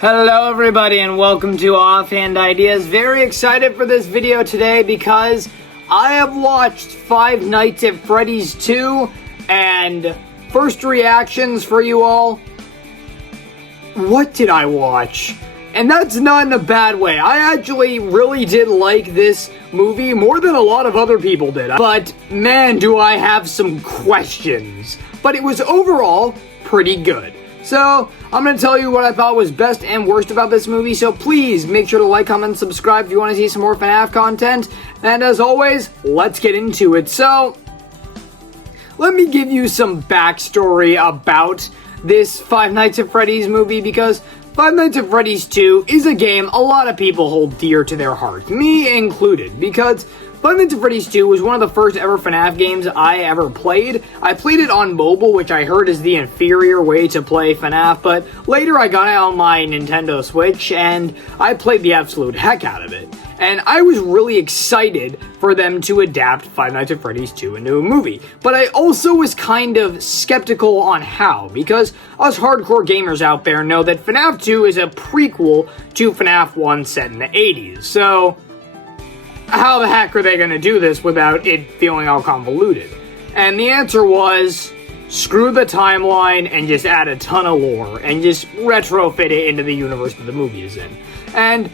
Hello everybody and welcome to Offhand Ideas. Very excited for this video today because I have watched Five Nights at Freddy's 2 and first reactions for you all. What did I watch? And that's not in a bad way. I actually really did like this movie more than a lot of other people did. But man, do I have some questions. But it was overall pretty good. So, I'm going to tell you what I thought was best and worst about this movie, so please make sure to like, comment, and subscribe if you want to see some more FNAF content. And as always, let's get into it. So, let me give you some backstory about this Five Nights at Freddy's movie, because Five Nights at Freddy's 2 is a game a lot of people hold dear to their hearts, me included, because Five Nights at Freddy's 2 was one of the first ever FNAF games I ever played. I played it on mobile, which I heard is the inferior way to play FNAF, but later I got it on my Nintendo Switch, and I played the absolute heck out of it. And I was really excited for them to adapt Five Nights at Freddy's 2 into a movie. But I also was kind of skeptical on how, because us hardcore gamers out there know that FNAF 2 is a prequel to FNAF 1 set in the 80s, so how the heck are they going to do this without it feeling all convoluted? And the answer was, screw the timeline and just add a ton of lore and just retrofit it into the universe that the movie is in. And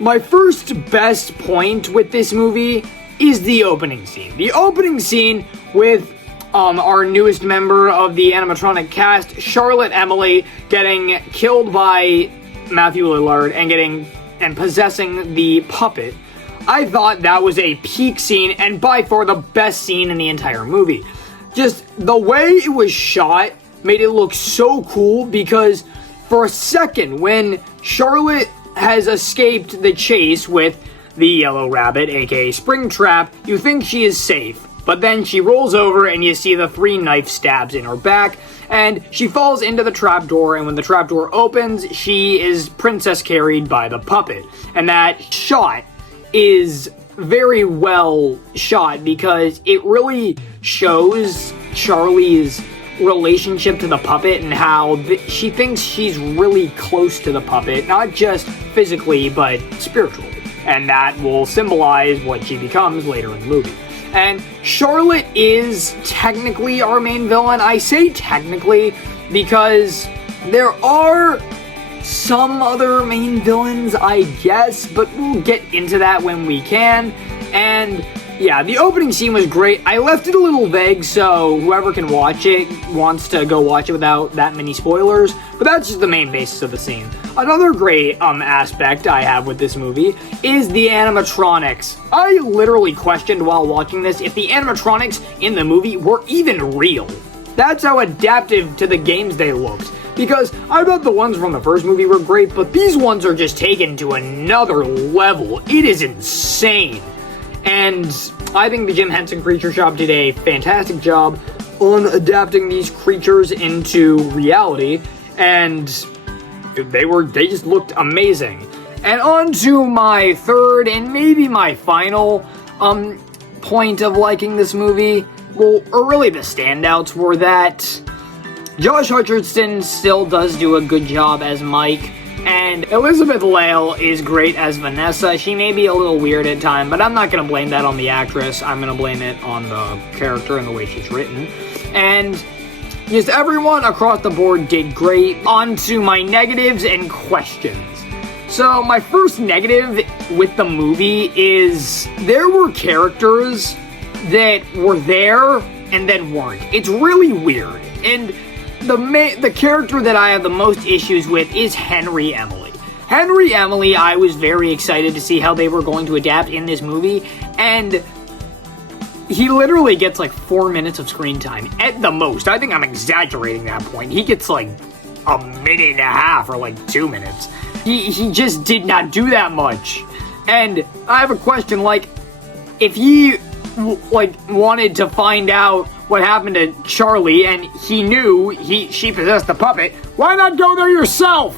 my first best point with this movie is the opening scene. The opening scene with our newest member of the animatronic cast, Charlotte Emily, getting killed by Matthew Lillard and possessing the puppet. I thought that was a peak scene, and by far the best scene in the entire movie. Just the way it was shot made it look so cool, because for a second, when Charlotte has escaped the chase with the yellow rabbit, aka Springtrap, you think she is safe. But then she rolls over and you see the 3 knife stabs in her back, and she falls into the trapdoor, and when the trapdoor opens, she is princess carried by the puppet. And that shot is very well shot because it really shows Charlie's relationship to the puppet and how she thinks she's really close to the puppet, not just physically but spiritually, and that will symbolize what she becomes later in the movie. And Charlotte is technically our main villain. I say technically because there are some other main villains, I guess, but we'll get into that when we can. And yeah, the opening scene was great. I left it a little vague, so whoever can watch it wants to go watch it without that many spoilers, but that's just the main basis of the scene. Another great aspect I have with this movie is the animatronics. I literally questioned while watching this if the animatronics in the movie were even real. That's how adaptive to the games they looked. Because I thought the ones from the first movie were great, but these ones are just taken to another level. It is insane. And I think the Jim Henson Creature Shop did a fantastic job on adapting these creatures into reality, and they just looked amazing. And on to my third and maybe my final point of liking this movie, well, or really the standouts, were that Josh Hutcherson still does do a good job as Mike, and Elizabeth Lail is great as Vanessa. She may be a little weird at times, but I'm not going to blame that on the actress. I'm going to blame it on the character and the way she's written. And just everyone across the board did great. On to my negatives and questions. So my first negative with the movie is there were characters that were there and then weren't. It's really weird. And the character that I have the most issues with is Henry Emily. Henry Emily, I was very excited to see how they were going to adapt in this movie, and he literally gets like 4 minutes of screen time at the most. I think I'm exaggerating that point. He gets like a minute and a half or like 2 minutes. He just did not do that much. And I have a question, like, if he wanted to find out what happened to Charlie and he knew she possessed the puppet, why not go there yourself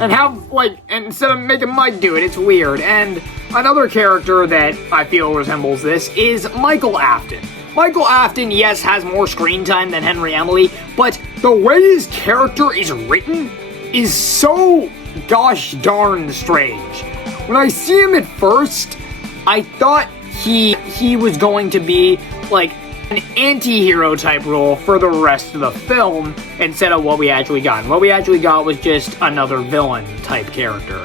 and have instead of making Mike do it? It's weird. And another character that I feel resembles this is Michael Afton. Michael Afton, yes, has more screen time than Henry Emily, but the way his character is written is so gosh darn strange. When I see him at first, I thought he was going to be like an anti-hero type role for the rest of the film instead of what we actually got. And what we actually got was just another villain type character.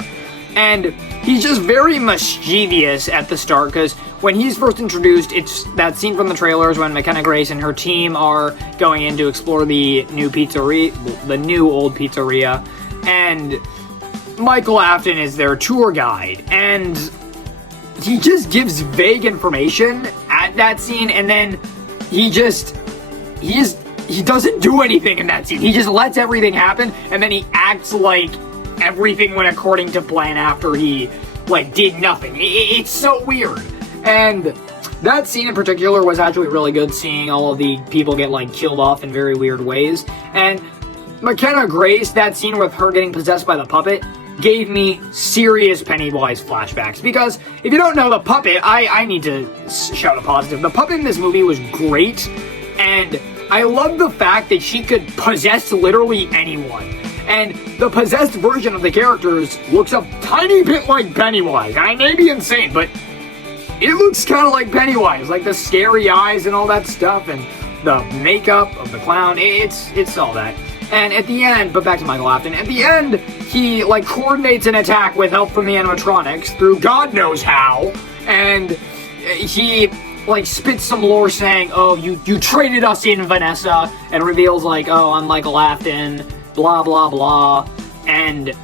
And he's just very mischievous at the start, because when he's first introduced, it's that scene from the trailers when McKenna Grace and her team are going in to explore the new old pizzeria, and Michael Afton is their tour guide, and he just gives vague information at that scene, and then he doesn't do anything in that scene. He just lets everything happen, and then he acts like everything went according to plan after he, like, did nothing. It's so weird. And that scene in particular was actually really good, seeing all of the people get, like, killed off in very weird ways. And McKenna Grace, that scene with her getting possessed by the puppet, gave me serious Pennywise flashbacks. Because if you don't know the puppet, I need to shout a positive. The puppet in this movie was great, and I love the fact that she could possess literally anyone. And the possessed version of the characters looks a tiny bit like Pennywise. I may be insane, but it looks kind of like Pennywise, like the scary eyes and all that stuff, and the makeup of the clown. It's all that. And at the end, but back to Michael Afton, at the end, he, like, coordinates an attack with help from the animatronics through God knows how, and he, like, spits some lore saying, oh, you traded us in, Vanessa, and reveals, like, oh, I'm Michael Afton, blah, blah, blah, and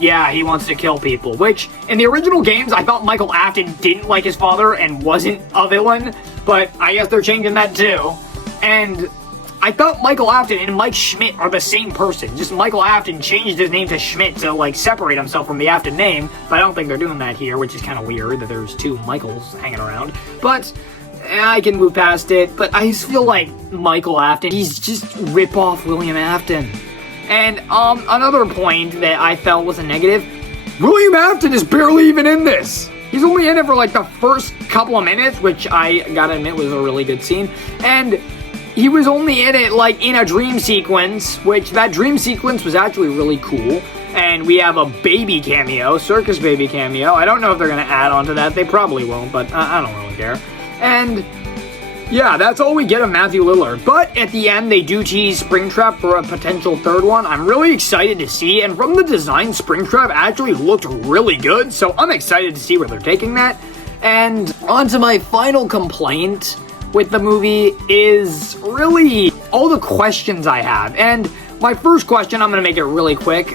yeah, he wants to kill people, which, in the original games, I thought Michael Afton didn't like his father and wasn't a villain, but I guess they're changing that too. And I thought Michael Afton and Mike Schmidt are the same person, just Michael Afton changed his name to Schmidt to, like, separate himself from the Afton name, but I don't think they're doing that here, which is kind of weird that there's two Michaels hanging around, but I can move past it. But I just feel like Michael Afton, he's just rip-off William Afton. And another point that I felt was a negative, William Afton is barely even in this. He's only in it for like the first couple of minutes, which I gotta admit was a really good scene. And he was only in it like in a dream sequence, which that dream sequence was actually really cool. And we have a baby cameo, circus baby cameo. I don't know if they're gonna add on to that. They probably won't, but I don't really care. And yeah, that's all we get of Matthew Lillard. But at the end, they do tease Springtrap for a potential third one. I'm really excited to see, and from the design, Springtrap actually looked really good, so I'm excited to see where they're taking that. And on to my final complaint with the movie is really all the questions I have. And my first question, I'm going to make it really quick.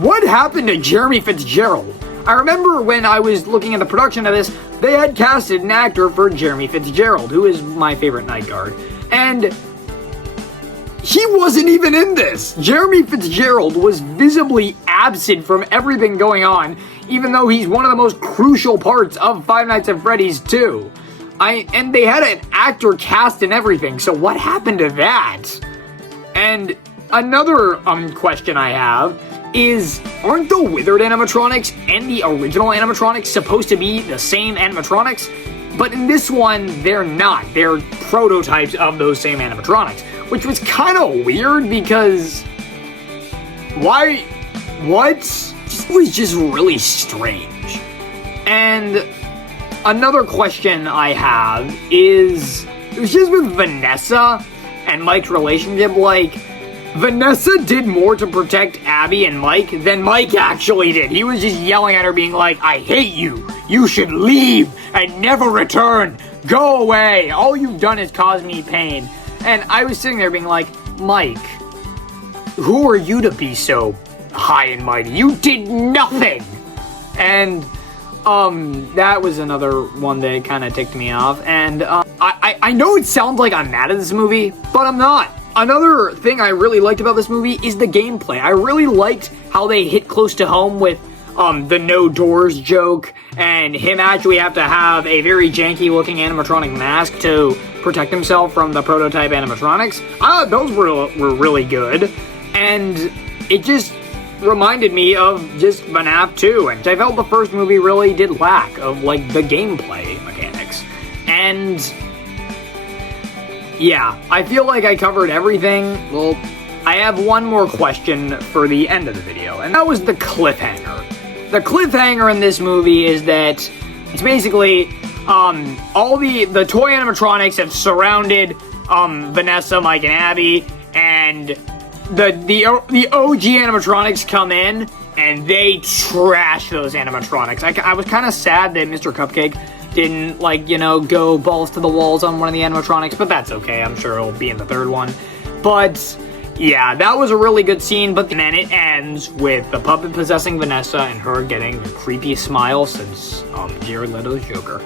What happened to Jeremy Fitzgerald? I remember when I was looking at the production of this, they had casted an actor for Jeremy Fitzgerald, who is my favorite night guard. And he wasn't even in this. Jeremy Fitzgerald was visibly absent from everything going on, even though he's one of the most crucial parts of Five Nights at Freddy's 2. And they had an actor cast and everything, so what happened to that? And another question I have is, aren't the Withered animatronics and the original animatronics supposed to be the same animatronics? But in this one, they're not. They're prototypes of those same animatronics, which was kind of weird because why? What? It was just really strange. And another question I have is, it was just with Vanessa and Mike's relationship, like, Vanessa did more to protect Abby and Mike than Mike actually did. He was just yelling at her being like, I hate you. You should leave and never return. Go away. All you've done is cause me pain. And I was sitting there being like, Mike, who are you to be so high and mighty? You did nothing. And that was another one that kind of ticked me off. And I know it sounds like I'm mad at this movie, but I'm not. Another thing I really liked about this movie is the gameplay. I really liked how they hit close to home with the no doors joke, and him actually have to have a very janky looking animatronic mask to protect himself from the prototype animatronics. I thought those were really good, and it just reminded me of just FNAF 2, and I felt the first movie really did lack of, like, the gameplay mechanics. And yeah, I feel like I covered everything. Well, I have one more question for the end of the video, and that was the cliffhanger. The cliffhanger in this movie is that it's basically all the toy animatronics have surrounded Vanessa, Mike, and Abby, and the OG animatronics come in and they trash those animatronics. I was kind of sad that Mr. Cupcake didn't, like, you know, go balls to the walls on one of the animatronics, but that's okay. I'm sure it'll be in the third one. But yeah, that was a really good scene, but then it ends with the puppet possessing Vanessa and her getting the creepiest smile since Jared Leto's Joker.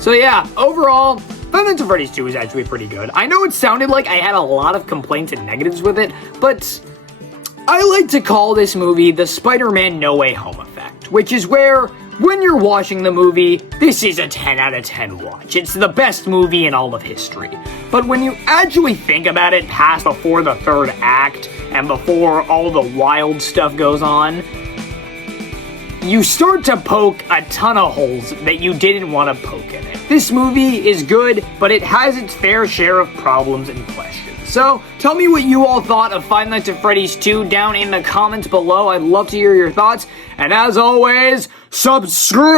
So yeah, overall, Five Nights at Freddy's 2 is actually pretty good. I know it sounded like I had a lot of complaints and negatives with it, but I like to call this movie the Spider-Man No Way Home effect, which is where, when you're watching the movie, this is a 10 out of 10 watch. It's the best movie in all of history. But when you actually think about it past before the third act and before all the wild stuff goes on, you start to poke a ton of holes that you didn't want to poke in it. This movie is good, but it has its fair share of problems and questions. So, tell me what you all thought of Five Nights at Freddy's 2 down in the comments below. I'd love to hear your thoughts. And as always, subscribe!